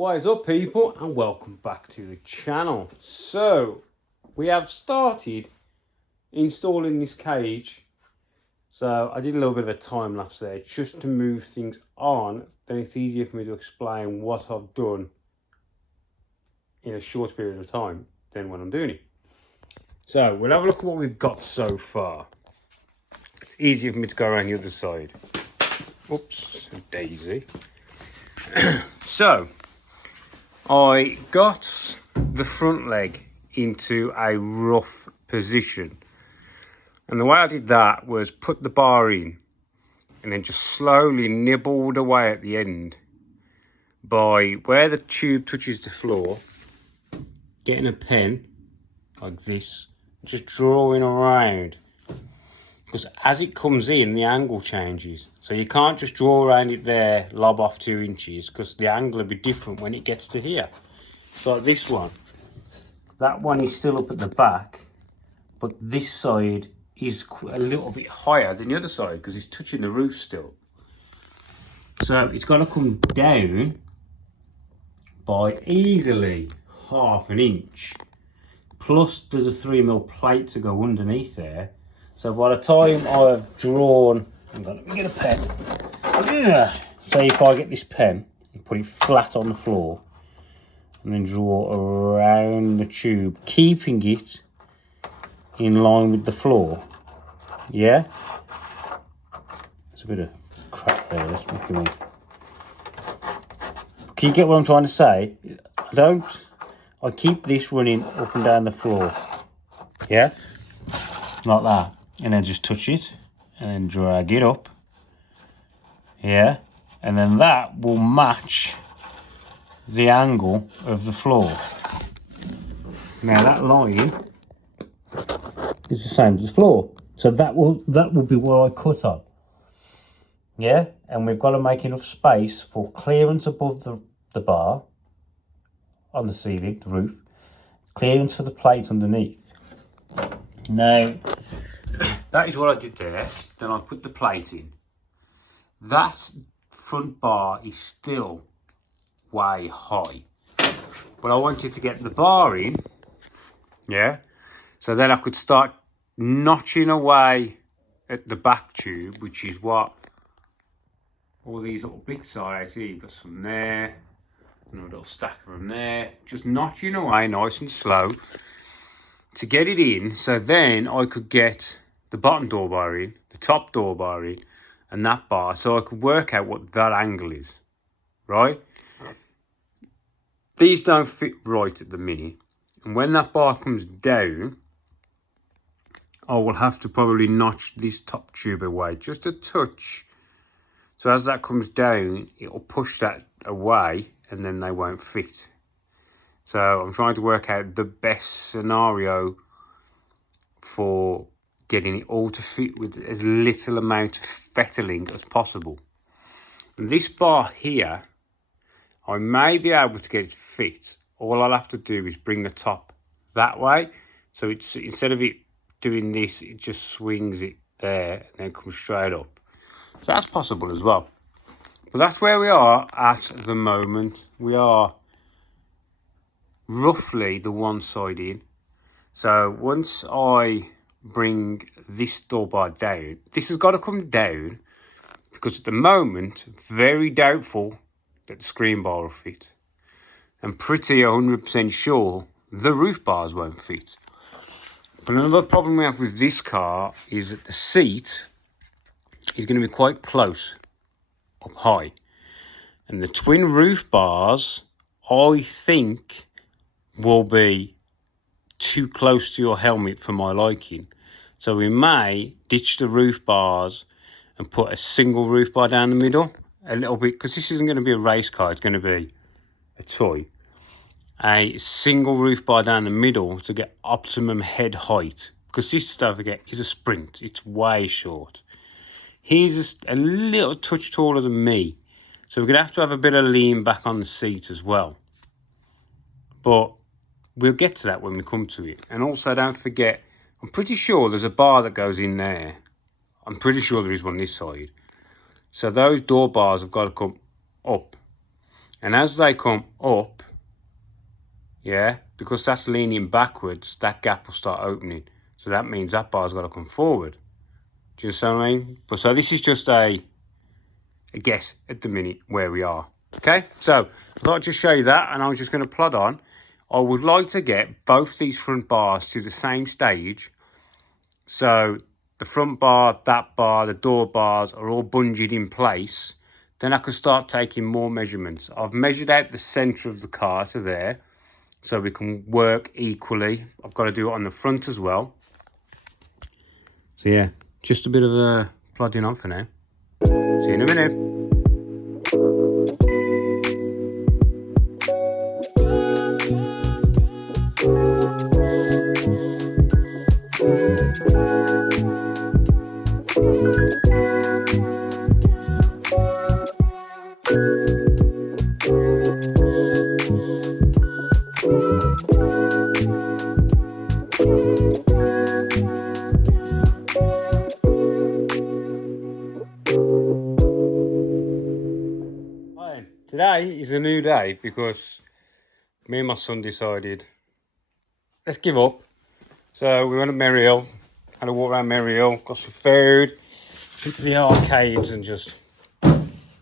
What is up, people, and welcome back to the channel. So we have started installing this cage. So I did a little bit of a time lapse there just to move things on, then it's easier for me to explain what I've done in a short period of time than when I'm doing it. So we'll have a look at what we've got so far. It's easier for me to go around the other side. Oops, daisy. So I got the front leg into a rough position, and the way I did that was put the bar in and then just slowly nibbled away at the end by where the tube touches the floor, getting a pen like this, just drawing around, because as it comes in the angle changes, so you can't just draw around it there, lob off 2 inches, because the angle will be different when it gets to here. So like this one, that one is still up at the back, but this side is a little bit higher than the other side because it's touching the roof still. So it's got to come down by easily 1/2 inch. Plus there's a 3mm plate to go underneath there. So by the time I've drawn, let me get a pen. Say if I get this pen and put it flat on the floor and then draw around the tube, keeping it in line with the floor. Yeah? There's a bit of crap there, let's make it one. Can you get what I'm trying to say? I keep this running up and down the floor. Yeah? Like that. And then just touch it and then drag it up. Yeah? And then that will match the angle of the floor. Now that line is the same as the floor. So that will be where I cut on. Yeah? And we've got to make enough space for clearance above the bar on the ceiling, the roof, clearance for the plate underneath. Now, that is what I did there. Then I put the plate in. That front bar is still way high, but I wanted to get the bar in, yeah, so then I could start notching away at the back tube, which is what all these little bits are. I see you've got some there, another little stack of them there, just notching away nice and slow to get it in, so then I could get the bottom door bar in, the top door bar in, and that bar, so I could work out what that angle is, right? These don't fit right at the minute, and when that bar comes down, I will have to probably notch this top tube away just a touch. So as that comes down, it'll push that away and then they won't fit. So I'm trying to work out the best scenario for getting it all to fit with as little amount of fettling as possible. And this bar here, I may be able to get it to fit. All I'll have to do is bring the top that way. So it's, instead of it doing this, it just swings it there and then comes straight up. So that's possible as well. But that's where we are at the moment. We are roughly the one side in. So once I bring this door bar down, this has got to come down, because at the moment, very doubtful that the screen bar will fit. I'm pretty 100% sure the roof bars won't fit. But another problem we have with this car is that the seat is going to be quite close up high. And the twin roof bars, I think, will be too close to your helmet for my liking. So we may ditch the roof bars and put a single roof bar down the middle a little bit, because this isn't going to be a race car, it's going to be a toy. A single roof bar down the middle to get optimum head height, because this, don't forget, is a Sprint. It's way short. He's a little touch taller than me, so we're going to have a bit of lean back on the seat as well. But we'll get to that when we come to it. And also, don't forget, I'm pretty sure there's a bar that goes in there. I'm pretty sure there is one this side. So those door bars have got to come up. And as they come up, yeah, because that's leaning backwards, that gap will start opening. So that means that bar's got to come forward. Do you understand what I mean? But so this is just a guess at the minute where we are. Okay, so I thought I'd just show you that, and I was just going to plod on. I would like to get both these front bars to the same stage. So the front bar, that bar, the door bars are all bungeed in place. Then I can start taking more measurements. I've measured out the centre of the car to there, so we can work equally. I've got to do it on the front as well. So yeah, just a bit of a plodding on for now. See you in a minute. Today is a new day because me and my son decided, let's give up. So we went to Merry Hill, had a walk around Merry Hill, got some food, went to the arcades and just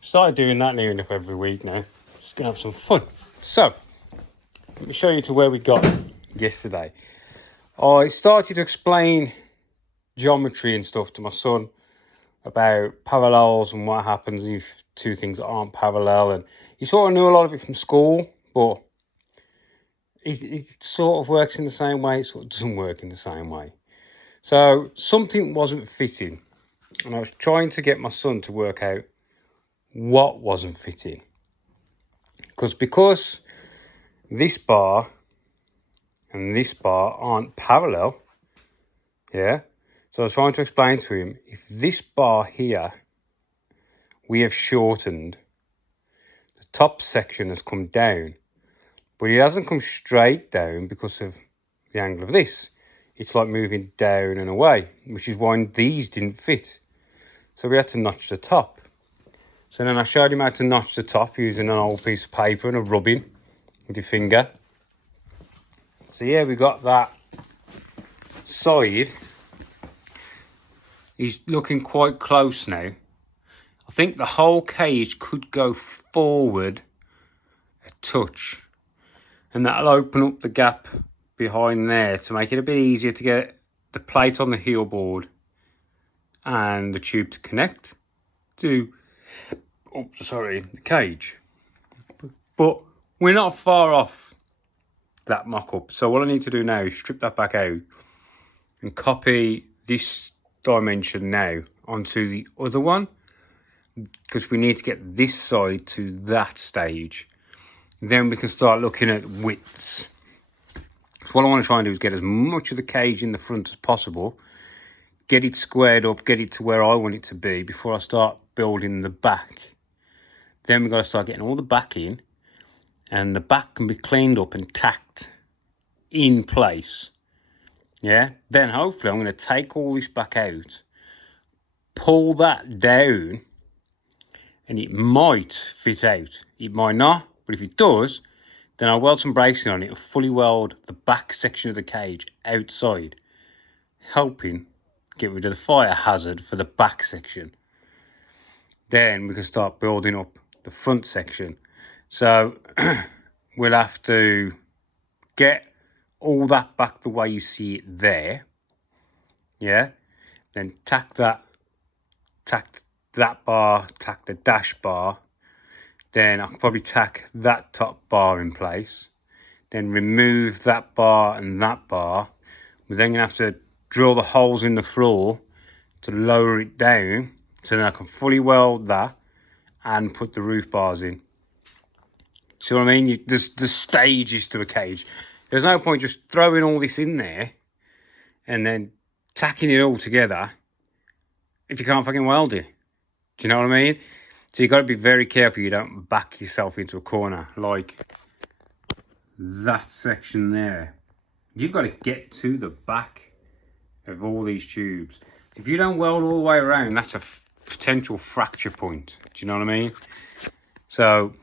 started doing that near enough every week now. Just gonna have some fun. So, let me show you to where we got yesterday. I started to explain geometry and stuff to my son about parallels and what happens if two things aren't parallel, and he sort of knew a lot of it from school, but it sort of works in the same way, it sort of doesn't work in the same way. So something wasn't fitting, and I was trying to get my son to work out what wasn't fitting. Because this bar and this bar aren't parallel, yeah? So I was trying to explain to him, if this bar here, we have shortened, the top section has come down, but it hasn't come straight down because of the angle of this. It's like moving down and away, which is why these didn't fit. So we had to notch the top. So then I showed him how to notch the top using an old piece of paper and a rubbing with your finger. So yeah, we got that side. He's looking quite close now. I think the whole cage could go forward a touch, and that'll open up the gap behind there to make it a bit easier to get the plate on the heel board and the tube to connect to, the cage. But we're not far off that mock-up. So what I need to do now is strip that back out and copy this dimension now onto the other one, because we need to get this side to that stage. Then we can start looking at widths. So what I want to try and do is get as much of the cage in the front as possible, get it squared up, get it to where I want it to be before I start building the back. Then we've got to start getting all the back in, and the back can be cleaned up and tacked in place. Yeah, then hopefully I'm going to take all this back out, pull that down, and it might fit out. It might not, but if it does, then I'll weld some bracing on it and fully weld the back section of the cage outside, helping get rid of the fire hazard for the back section. Then we can start building up the front section. So we'll have to get all that back the way you see it there. Yeah. Then tack that bar, tack the dash bar. Then I'll probably tack that top bar in place. Then remove that bar and that bar. We're then going to have to drill the holes in the floor to lower it down, so then I can fully weld that and put the roof bars in. See what I mean? There's stages to a cage. There's no point just throwing all this in there and then tacking it all together if you can't fucking weld it. Do you know what I mean? So you've got to be very careful you don't back yourself into a corner like that section there. You've got to get to the back of all these tubes. If you don't weld all the way around, that's a potential fracture point. Do you know what I mean? So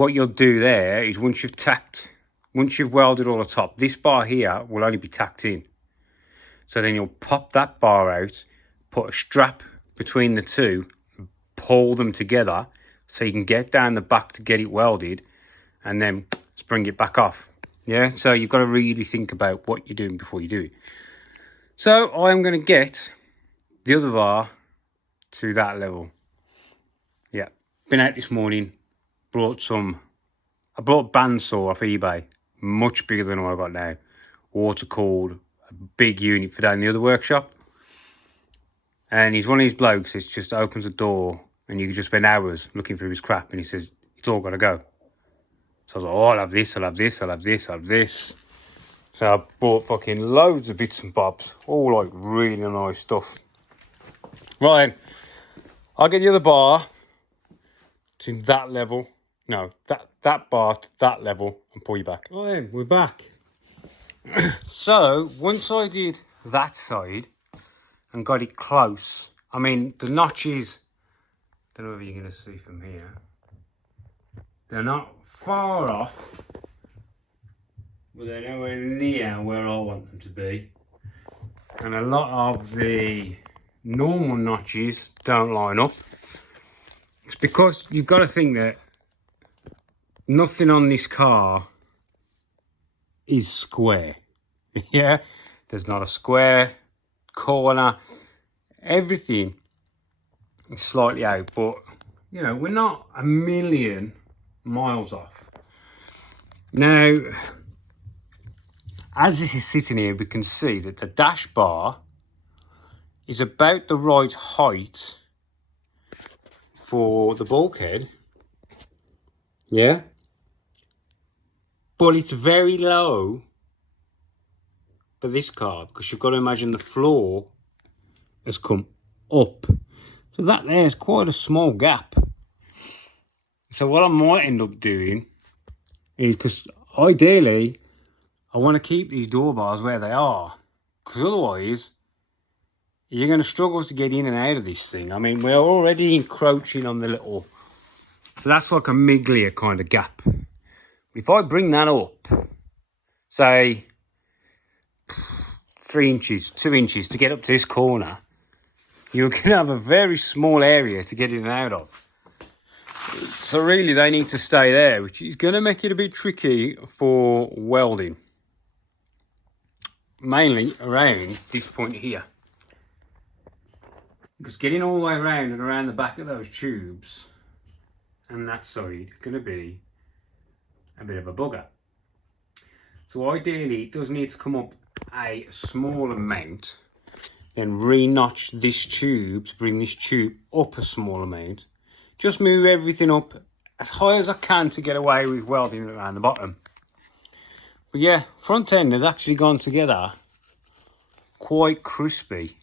what you'll do there is once you've welded all the top, this bar here will only be tacked in. So then you'll pop that bar out, put a strap between the two, pull them together so you can get down the back to get it welded, and then spring it back off. Yeah, so you've got to really think about what you're doing before you do it. So I'm going to get the other bar to that level. Yeah, been out this morning, I brought a bandsaw off eBay, much bigger than what I've got now, water cooled, a big unit for down the other workshop. And he's one of these blokes that just opens a door and you can just spend hours looking through his crap, and he says, it's all got to go. So I was like, oh, I'll have this, I'll have this, I'll have this, I'll have this. So I bought fucking loads of bits and bobs, all like really nice stuff. Right, I'll get the other bar to that level. No, that bar to that level and pull you back. Oh, we're back. So once I did that side and got it close, I mean, the notches, don't know if you're going to see from here, they're not far off, but they're nowhere near where I want them to be. And a lot of the normal notches don't line up. It's because you've got to think that nothing on this car is square. Yeah, there's not a square corner. Everything is slightly out, but you know, we're not a million miles off. Now, as this is sitting here, we can see that the dash bar is about the right height for the bulkhead. Yeah, but it's very low for this car, because you've got to imagine the floor has come up. So that there's quite a small gap. So what I might end up doing is, because ideally I want to keep these door bars where they are, because otherwise you're going to struggle to get in and out of this thing. I mean, we're already encroaching on the little, so that's like a miglier kind of gap. If I bring that up, say 3 inches, 2 inches to get up to this corner, you're going to have a very small area to get in and out of. So really they need to stay there, which is going to make it a bit tricky for welding. Mainly around this point here. Because getting all the way around and around the back of those tubes and that side is going to be a bit of a bugger. So ideally it does need to come up a small amount, then re-notch this tube to bring this tube up a small amount. Just move everything up as high as I can to get away with welding it around the bottom. But yeah, front end has actually gone together quite crispy.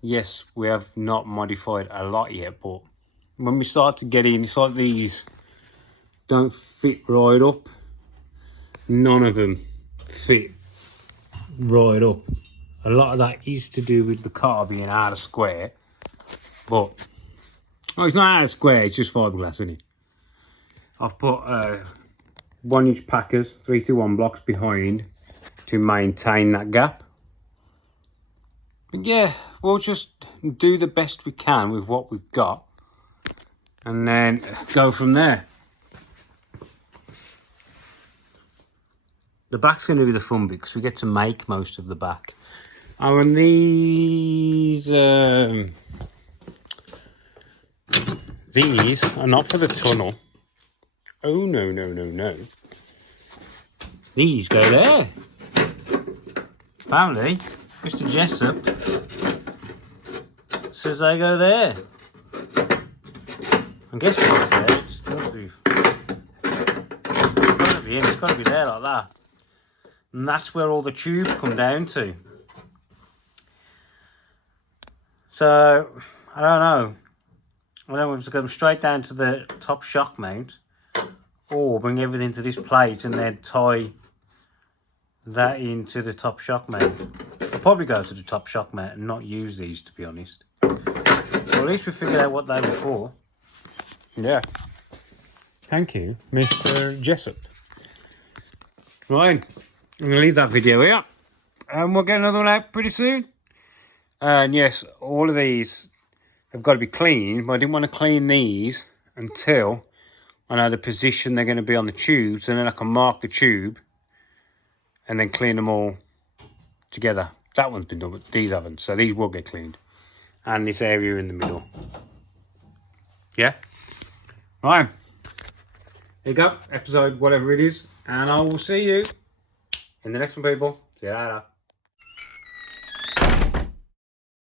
Yes, we have not modified a lot yet, but when we start to get in, it's like these don't fit right up. None of them fit right up. A lot of that is to do with the car being out of square, but oh, it's not out of square, it's just fiberglass, isn't it? I've put 1 inch packers, 321 blocks behind to maintain that gap. But yeah, we'll just do the best we can with what we've got and then go from there. The back's going to be the fun bit because we get to make most of the back. Oh, and these are not for the tunnel. Oh, no, no, no, no. These go there. Apparently, Mr. Jessup says they go there. I'm guessing it's there. It's got to be in. It's got to be there like that. And that's where all the tubes come down to. So, I don't know. I don't know if it's going to go straight down to the top shock mount or bring everything to this plate and then tie that into the top shock mount. I'll probably go to the top shock mount and not use these, to be honest. So at least we figured out what they were for. Yeah. Thank you, Mr. Jessup. Right, I'm going to leave that video here. And we'll get another one out pretty soon. And yes, all of these have got to be cleaned, but I didn't want to clean these until I know the position they're going to be on the tubes, and then I can mark the tube and then clean them all together. That one's been done, but these haven't, so these will get cleaned. And this area in the middle. Yeah? Right. There you go, episode whatever it is, and I will see you in the next one, people. See you later.